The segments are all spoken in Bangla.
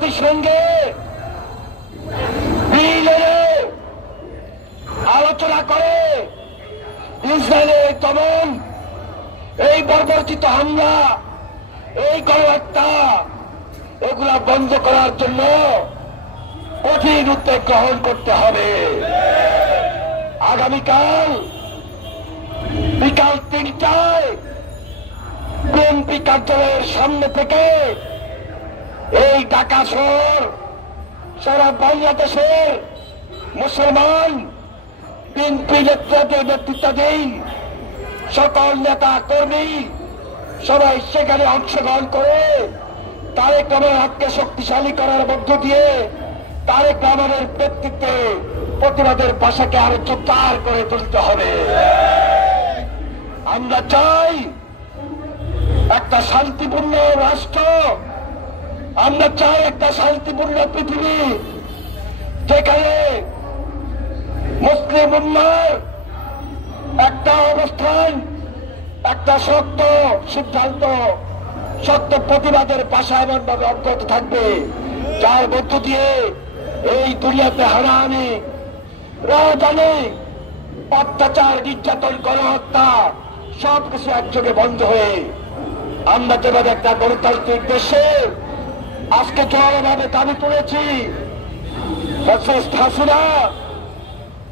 জাতিসংঘে আলোচনা করে ইসরায়েলের দমন, এই বর্বরচিত হামলা, এই গণহত্যা এগুলা বন্ধ করার জন্য কঠিন উদ্যোগ গ্রহণ করতে হবে। আগামীকাল বিকাল ৩টায় বিএনপি কার্যালয়ের সামনে থেকে এই ঢাকা শহর সারা বাংলাদেশের মুসলমান বিএনপি নেতৃত্বাধীন সকল নেতা কর্মী সবাই সেখানে অংশগ্রহণ করে তারেক রহমানকে শক্তিশালী করার মধ্য দিয়ে তারেক রহমানের ব্যক্তিত্বে প্রতিবাদের ভাষাকে আরো জোরদার করে তুলতে হবে। আমরা চাই একটা শান্তিপূর্ণ রাষ্ট্র, আমরা চাই একটা শান্তিপূর্ণ পৃথিবী যেখানে মুসলিম উম্মার একটা অবস্থান, একটা শক্ত সিদ্ধান্ত, শক্ত প্রতিবাদের ভাষা এমনভাবে অব্যাহত থাকবে যার মধ্য দিয়ে এই দুনিয়াতে হানাহানি, রাজধানী, অত্যাচার, নির্যাতন, গণহত্যা সবকিছু একযোগে বন্ধ হয়ে আমরা যেভাবে একটা গণতান্ত্রিক দেশে আজকে জোরালোভাবে দাবি তুলেছি, হাসিনা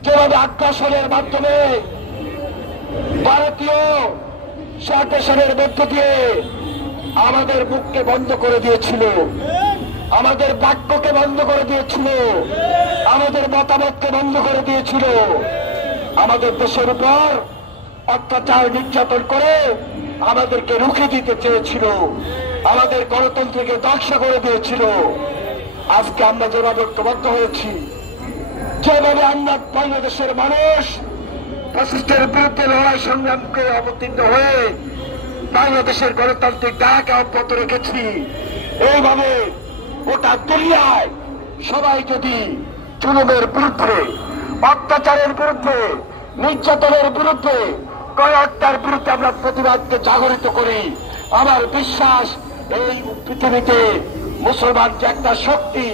যেভাবে আগ্রাসনের মাধ্যমে ভারতীয় শাসনের মধ্য দিয়ে আমাদের মুখকে বন্ধ করে দিয়েছিল, আমাদের বাক্যকে বন্ধ করে দিয়েছিল, আমাদের মতামতকে বন্ধ করে দিয়েছিল, আমাদের দেশের উপর অত্যাচার নির্যাতন করে আমাদেরকে রুখে দিতে চেয়েছিল, আমাদের গণতন্ত্রকে ধ্বংস করে দিয়েছিল। আজকে আমরা যেভাবে ঐক্যবদ্ধ হয়েছি, যেভাবে আমরা বাংলাদেশের মানুষ ফ্যাসিস্টের বিরুদ্ধে লড়াই সংগ্রামকে অবতীর্ণ হয়ে বাংলাদেশের গণতান্ত্রিক ধারাকে অব্যাহত রেখেছি, এইভাবে গোটা দুনিয়ায় সবাই যদি জুলুমের বিরুদ্ধে, অত্যাচারের বিরুদ্ধে, নির্যাতনের বিরুদ্ধে, গণহত্যার বিরুদ্ধে আমরা প্রতিবাদকে জাগরিত করি, আমার বিশ্বাস এই পৃথিবীতে মুসলমান যে একটা শক্তি,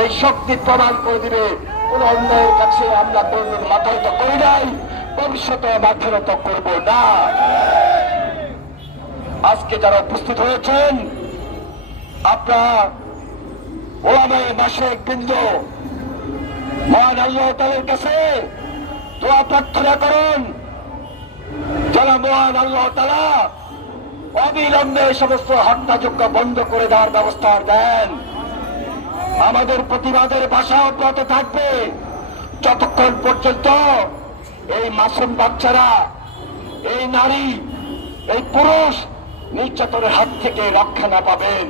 এই শক্তি প্রমাণ করে দিবে কোন অন্যায়ের কাছে আমরা কোনদিন মাথা নত করি নাই, ভবিষ্যতে মাথা নত করব না। আজকে যারা উপস্থিত হয়েছেন আপনারা ওলামায়ে মাশায়েখ বৃন্দ, মহান আল্লাহ তাআলার কাছে দোয়া প্রার্থনা করুন যারা মহান আল্লাহ তাআলা অবিলম্বে সমস্ত হত্যাযজ্ঞ বন্ধ করে দেওয়ার ব্যবস্থা দেন। আমাদের প্রতিবাদের ভাষা অব্যাহত থাকবে যতক্ষণ পর্যন্ত এই মাসুম বাচ্চারা, এই নারী, এই পুরুষ নির্যাতনের হাত থেকে রক্ষা না পাবেন।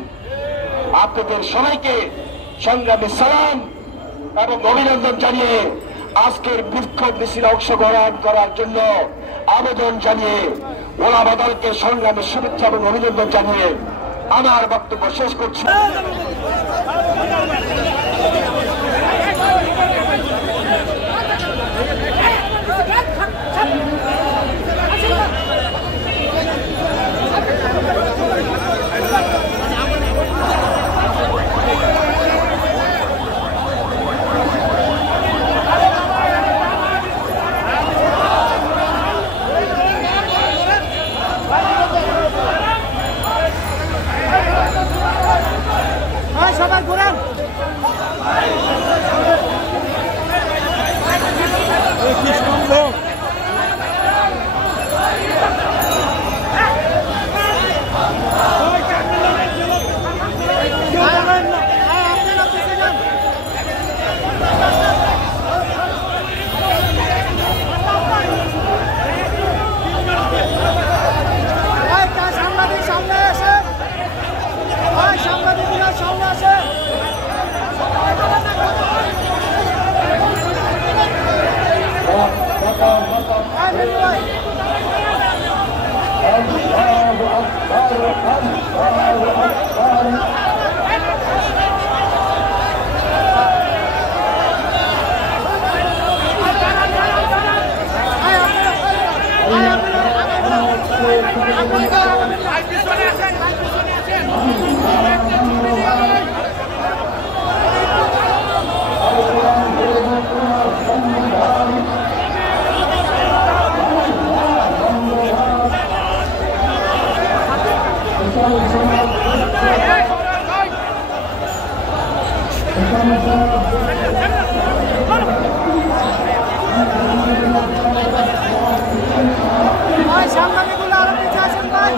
আপনাদের সবাইকে সংগ্রামী সালাম এবং অভিনন্দন জানিয়ে আজকের বিক্ষোভ মিছিলে অংশগ্রহণ করার জন্য আবেদন জানিয়ে ওলামা দলকে সংগ্রামী শুভেচ্ছা এবং অভিনন্দন জানিয়ে আমার বক্তব্য শেষ করছি। সবাই ঘুরান। সাংবাদিকগুলো আরো পিছিয়ে আসেন ভাই।